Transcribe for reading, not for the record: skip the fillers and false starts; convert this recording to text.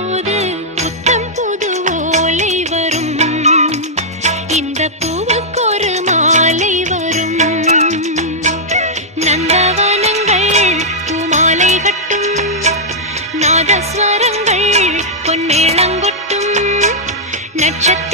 போது புத்தம் புது ஓலை வரும். இந்த பூவுக்கு ஒரு மாலை வரும். நந்தவனங்கள் பூமாலை கட்டும். நாதஸ்வரங்கள் பொன்மேளங்கொட்டும். நட்சத்திர